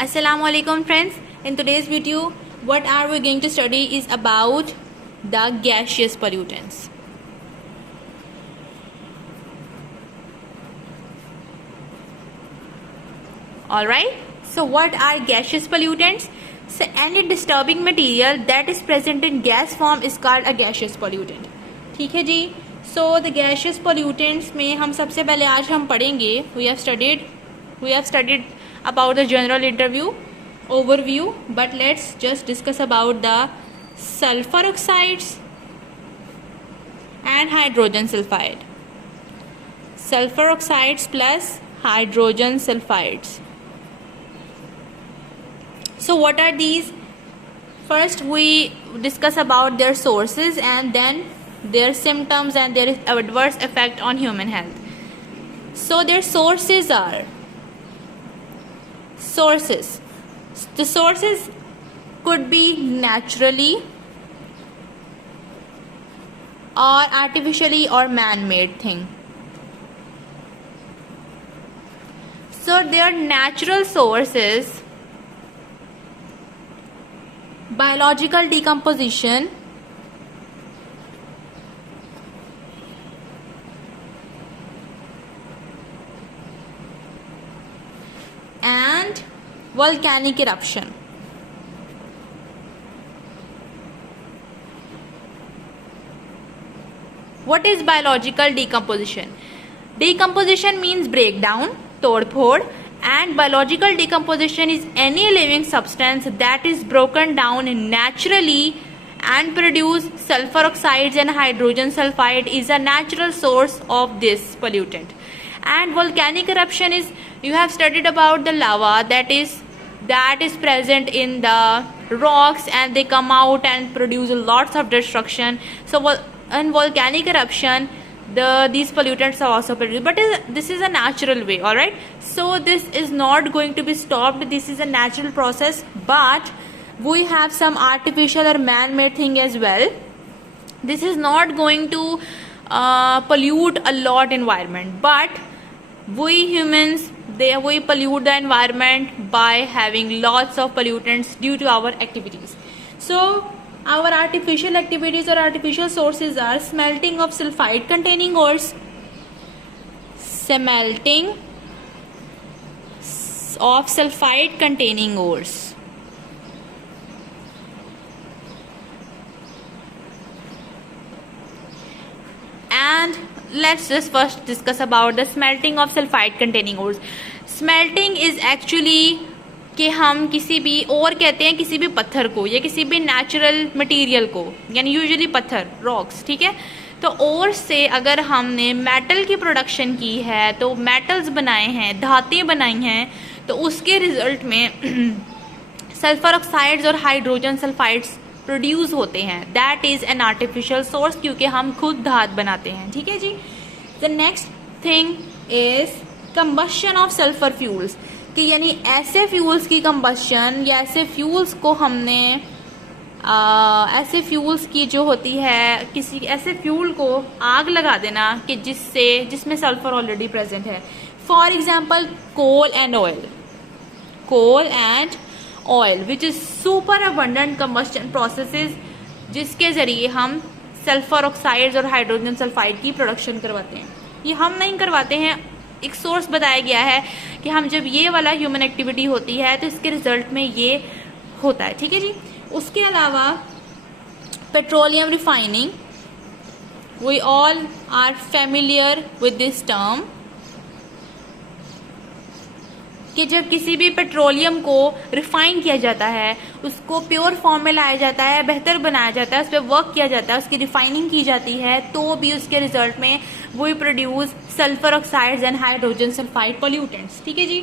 Assalamu alaikum friends. In today's video, what are we going to study is about the gaseous pollutants. Alright, so what are gaseous pollutants? So any disturbing material that is present in gas form is called a gaseous pollutant. ठीक है जी. So the gaseous pollutants में हम सबसे पहले आज हम पढ़ेंगे we have studied about the general overview, but let's just discuss about the sulfur oxides and hydrogen sulfide. Sulfur oxides plus hydrogen sulfides. So what are these? First we discuss about their sources and then their symptoms and their adverse effect on human health. So their sources are the sources could be naturally or artificially or man-made thing. So their natural sources: biological decomposition, and volcanic eruption. What is biological decomposition? Decomposition means breakdown, tod-phod, and biological decomposition is any living substance that is broken down naturally and produce sulfur oxides and hydrogen sulfide is a natural source of this pollutant. And volcanic eruption is, you have studied about the lava that is present in the rocks and they come out and produce lots of destruction. So in volcanic eruption these pollutants are also produced, but this is a natural way. All right, so this is not going to be stopped. This is a natural process, but we have some artificial or man-made thing as well. This is not going to pollute a lot environment, but we humans, we pollute the environment by having lots of pollutants due to our activities. So our artificial activities or artificial sources are smelting of sulfide containing ores, and let's just first discuss about the smelting of sulfide containing ores. Smelting is actually कि हम किसी भी और कहते हैं किसी भी पत्थर को या किसी भी नेचुरल मटेरियल को, यानी यूजुअली पत्थर, रॉक्स, ठीक है. तो और से अगर हमने मेटल की प्रोडक्शन की है, तो मेटल्स बनाए हैं, धातें बनाई हैं, तो उसके रिजल्ट में सल्फर ऑक्साइड्स और हाइड्रोजन सल्फाइड्स प्रोड्यूस होते हैं. That is an artificial source, क्योंकि हम खुद धात बनाते हैं. ठीक है जी. The next thing is combustion of sulphur fuels, कि यानी ऐसे फ्यूल्स की कंबशन या ऐसे फ्यूल्स को हमने ऐसे फ्यूल्स की जो होती है, किसी ऐसे फ्यूल को आग लगा देना कि जिसमें सल्फर ऑलरेडी प्रेजेंट है. For example coal and oil which is super abundant combustion processes, जिसके जरिए हम सल्फर ऑक्साइड्स और हाइड्रोजन सल्फाइड की प्रोडक्शन करवाते हैं. ये हम नहीं करवाते हैं, एक सोर्स बताया गया है कि हम जब ये वाला ह्यूमन एक्टिविटी होती है तो इसके रिजल्ट में ये होता है. ठीक है जी. उसके अलावा petroleum refining, we all are familiar with this term, कि जब किसी भी पेट्रोलियम को रिफाइन किया जाता है, उसको प्योर फॉर्म में लाया जाता है, बेहतर बनाया जाता है, उस पर वर्क किया जाता है, उसकी रिफाइनिंग की जाती है, तो भी उसके रिजल्ट में वो produce sulphur oxides and hydrogen sulphide pollutants. ठीक है जी.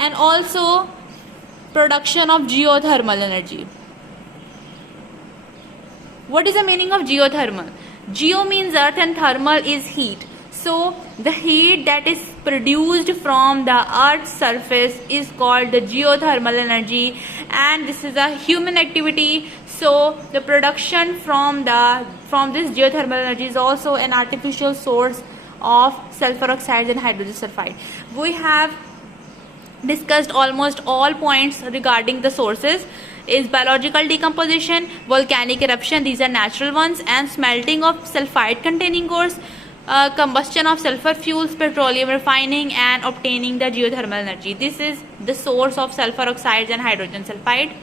And also production of geothermal energy. What is the meaning of geothermal? Geo means earth and thermal is heat. So the heat that is produced from the earth's surface is called the geothermal energy, and this is a human activity. So the production from this geothermal energy is also an artificial source of sulfur oxides and hydrogen sulfide. We have discussed almost all points regarding the sources is biological decomposition, volcanic eruption, these are natural ones, and smelting of sulfide containing ores, combustion of sulfur fuels, petroleum refining, and obtaining the geothermal energy. This is the source of sulfur oxides and hydrogen sulfide.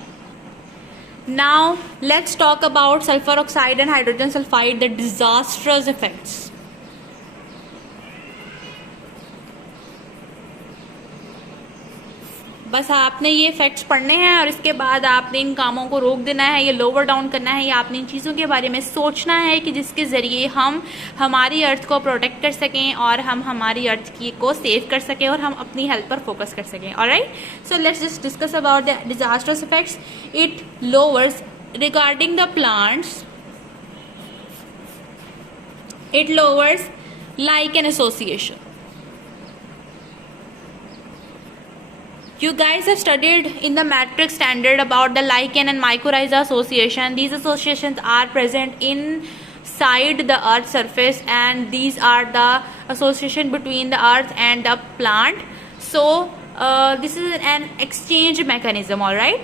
Now let's talk about sulfur oxide and hydrogen sulfide, the disastrous effects. बस आपने ये facts पढ़ने हैं और इसके बाद आपने इन कामों को रोक देना है, ये लोअर डाउन करना है, या आपने इन चीज़ों के बारे में सोचना है कि जिसके ज़रिए हम हमारी अर्थ को प्रोटेक्ट कर सकें और हम हमारी अर्थ की को सेव कर सकें और हम अपनी हेल्थ पर फोकस कर सकें. Alright, so let's just discuss about the disasters effects. It lowers regarding the plants, it lowers lichen association. You guys have studied in the matrix standard about the lichen and mycorrhiza association. These associations are present inside the earth surface, and these are the association between the earth and the plant. So this is an exchange mechanism. All right,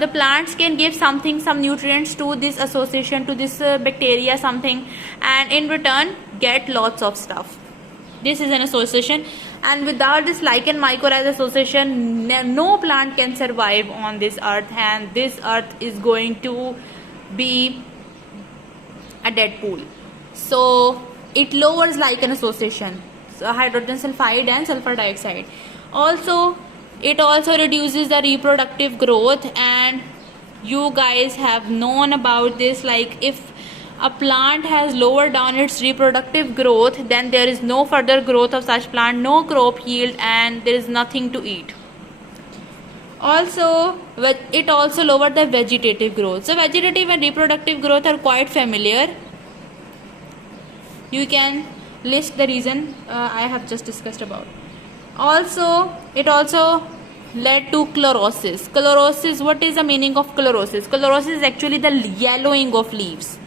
the plants can give some nutrients to this association, to this bacteria something, and in return get lots of stuff. This is an association, and without this lichen mycorrhiza association, no plant can survive on this earth, and this earth is going to be a dead pool. So it lowers lichen association, so hydrogen sulfide and sulfur dioxide. Also, it also reduces the reproductive growth, and you guys have known about this, like if a plant has lowered down its reproductive growth, then there is no further growth of such plant, no crop yield, and there is nothing to eat. Also, it also lowered the vegetative growth. So vegetative and reproductive growth are quite familiar. You can list the reason I have just discussed about. Also, it also led to chlorosis. Chlorosis, what is the meaning of chlorosis? Chlorosis is actually the yellowing of leaves.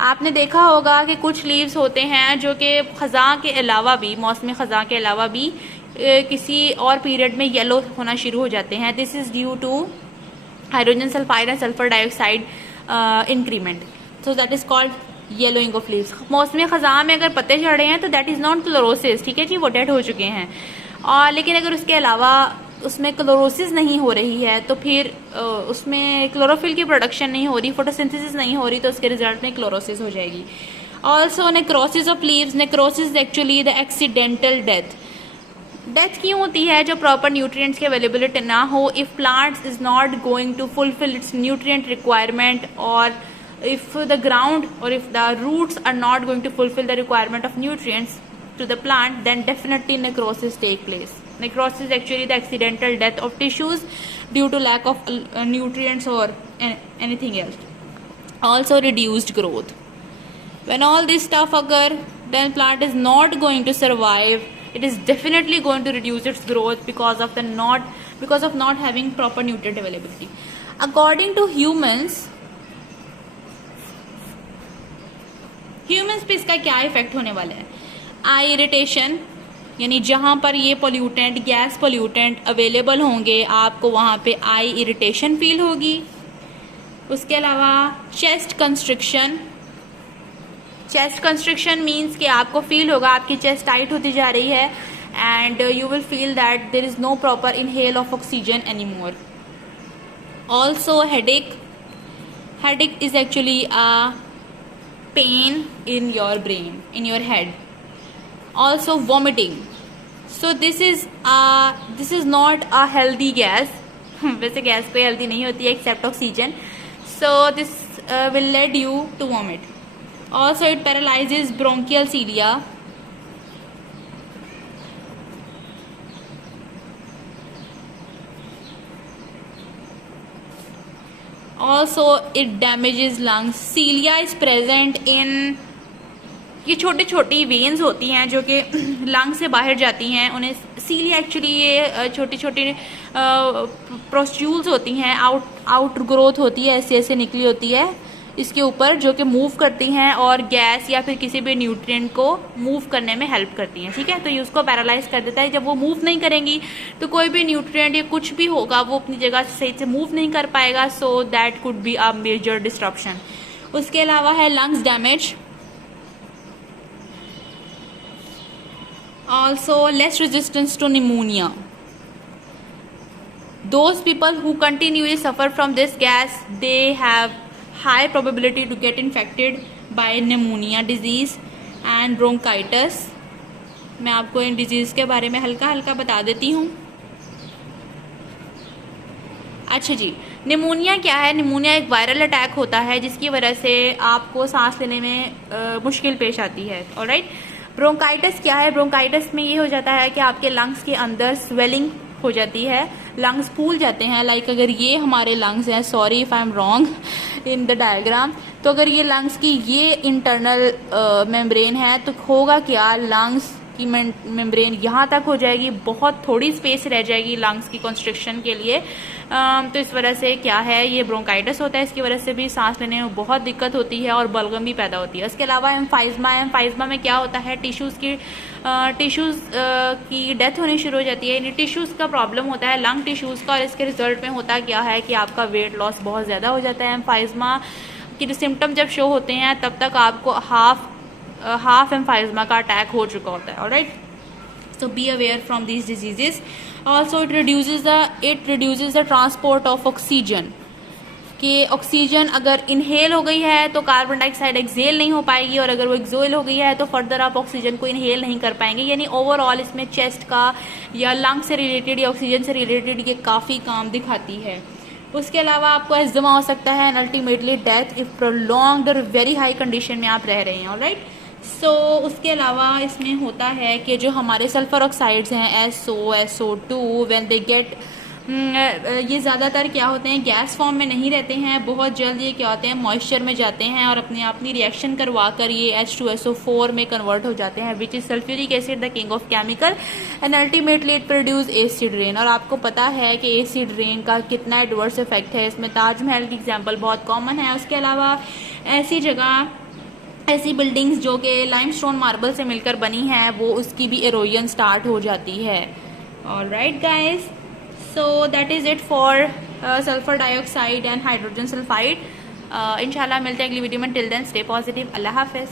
आपने देखा होगा कि कुछ leaves होते हैं जो कि ख़ज़ां के अलावा भी, मौसमी ख़ज़ां के अलावा भी किसी और पीरियड में येलो होना शुरू हो जाते हैं. This is due to hydrogen sulphide and sulphur dioxide increment. So that is called yellowing of leaves. मौसमी ख़ज़ां में अगर पत्ते झड़ रहे हैं तो दैट इज़ नॉट क्लोरोसिस, ठीक है जी, वो डेड हो चुके हैं. और लेकिन अगर उसके अलावा उसमें क्लोरोसिस नहीं हो रही है तो फिर उसमें क्लोरोफिल की प्रोडक्शन नहीं हो रही, फोटोसिंथेसिस नहीं हो रही, तो उसके रिजल्ट में क्लोरोसिस हो जाएगी. Also necrosis of leaves. Necrosis actually the accidental death. Death क्यों होती है? जो प्रॉपर न्यूट्रिएंट्स की अवेलेबिलिटी ना हो. If plants is not going to fulfil its nutrient requirement, और if the ground or if the roots are not going to fulfill the requirement of nutrients to the plant, then definitely necrosis take place. Necrosis is actually the accidental death of tissues due to lack of nutrients or anything else. Also reduced growth. When all this stuff occur, then plant is not going to survive. It is definitely going to reduce its growth because of not having proper nutrient availability. According to humans पे इसका क्या effect होने वाला है? आई irritation, यानी जहाँ पर ये पोल्यूटेंट, गैस पोल्यूटेंट अवेलेबल होंगे, आपको वहाँ पे आई इरिटेशन फील होगी. उसके अलावा chest constriction. Chest constriction means कि आपको फील होगा आपकी चेस्ट टाइट होती जा रही है, and you will feel that there is no proper inhale of oxygen any more. Also headache. Headache is actually a pain in your brain, in your head. Also vomiting. So this is not a healthy gas. वैसे gas कोई healthy नहीं होती है except oxygen. So this will lead you to vomit. Also it paralyzes bronchial cilia. Also it damages lungs. Cilia is present in, ये छोटी छोटी veins होती हैं जो कि लंग से बाहर जाती हैं, उन्हें सीलिया एक्चुअली ये छोटी छोटी प्रोस्ट्यूल्स होती हैं, आउट ग्रोथ होती है, ऐसे ऐसे निकली होती है इसके ऊपर जो कि मूव करती हैं और गैस या फिर किसी भी न्यूट्रिएंट को मूव करने में हेल्प करती हैं, ठीक है। तो ये उसको पैरालाइज कर देता है। जब वो मूव नहीं करेंगी तो कोई भी न्यूट्रिएंट या कुछ भी होगा वो अपनी जगह से सही से मूव नहीं कर पाएगा, so that could be a major disruption. उसके अलावा है lungs damage, also less resistance to pneumonia. Those people who continually suffer from this gas, they have high probability to get infected by pneumonia disease and bronchitis. मैं आपको इन disease के बारे में हल्का हल्का बता देती हूँ। अच्छा जी, निमोनिया क्या है? निमोनिया एक वायरल अटैक होता है जिसकी वजह से आपको सांस लेने में मुश्किल पेश आती है। ऑलराइट। ब्रोंकाइटिस क्या है? ब्रोंकाइटिस में ये हो जाता है कि आपके लंग्स के अंदर स्वेलिंग हो जाती है, लंग्स फूल जाते हैं। लाइक अगर ये हमारे लंग्स हैं, sorry if I am wrong in the diagram, तो अगर ये लंग्स की ये इंटरनल मेम्ब्रेन है तो होगा क्या, लंग्स की मेम्ब्रेन यहाँ तक हो जाएगी, बहुत थोड़ी स्पेस रह जाएगी लंग्स की कंस्ट्रक्शन के लिए। तो इस वजह से क्या है, ये ब्रोंकाइटिस होता है, इसकी वजह से भी सांस लेने में बहुत दिक्कत होती है और बलगम भी पैदा होती है। उसके अलावा एम्फाइज्मा, एम्फाइज्मा में क्या होता है, टिश्यूज़ की डेथ होनी शुरू हो जाती है। यानी टिश्यूज़ का प्रॉब्लम होता है, लंग टिश्यूज़ का, और इसके रिजल्ट में होता क्या है कि आपका वेट लॉस बहुत ज़्यादा हो जाता है। एम्फाइज्मा के सिम्टम जब शो होते हैं तब तक आपको हाफ एम्फाइज्मा का अटैक हो चुका होता है। Alright, so be aware from these diseases. Also it reduces the transport of oxygen, कि ऑक्सीजन अगर इनहेल हो गई है तो कार्बन डाइऑक्साइड एक्सेल नहीं हो पाएगी, और अगर वो एक्सेल हो गई है तो फर्दर आप ऑक्सीजन को इनहेल नहीं कर पाएंगे। यानी ओवरऑल इसमें चेस्ट का या लंग से रिलेटेड या ऑक्सीजन से रिलेटेड ये काफ़ी काम दिखाती है। उसके अलावा आपको एज्मा हो सकता है and ultimately death if prolonged और वेरी हाई कंडीशन में आप रह रहे हैं। ऑलराइट। सो उसके अलावा इसमें होता है कि जो हमारे सल्फर ऑक्साइड्स हैं SO2 व्हेन दे गेट, ये ज़्यादातर क्या होते हैं, गैस फॉर्म में नहीं रहते हैं, बहुत जल्द ये क्या होते हैं, मॉइस्चर में जाते हैं और अपनी रिएक्शन करवा कर ये H2SO4 में कन्वर्ट हो जाते हैं, which is sulphuric acid the king of chemical, and ultimately it produce acid rain. और आपको पता है कि एसिड रेन का कितना एडवर्स इफेक्ट है, इसमें ताजमहल की एग्जाम्पल बहुत कॉमन है। उसके अलावा ऐसी बिल्डिंग्स जो कि लाइमस्टोन मार्बल से मिलकर बनी हैं वो उसकी भी एरोजन स्टार्ट हो जाती है। Alright guys, so that is it for sulphur dioxide and hydrogen sulphide. इंशाल्लाह मिलते हैं अगली वीडियो में। Till then stay positive. अल्लाह हाफिज़।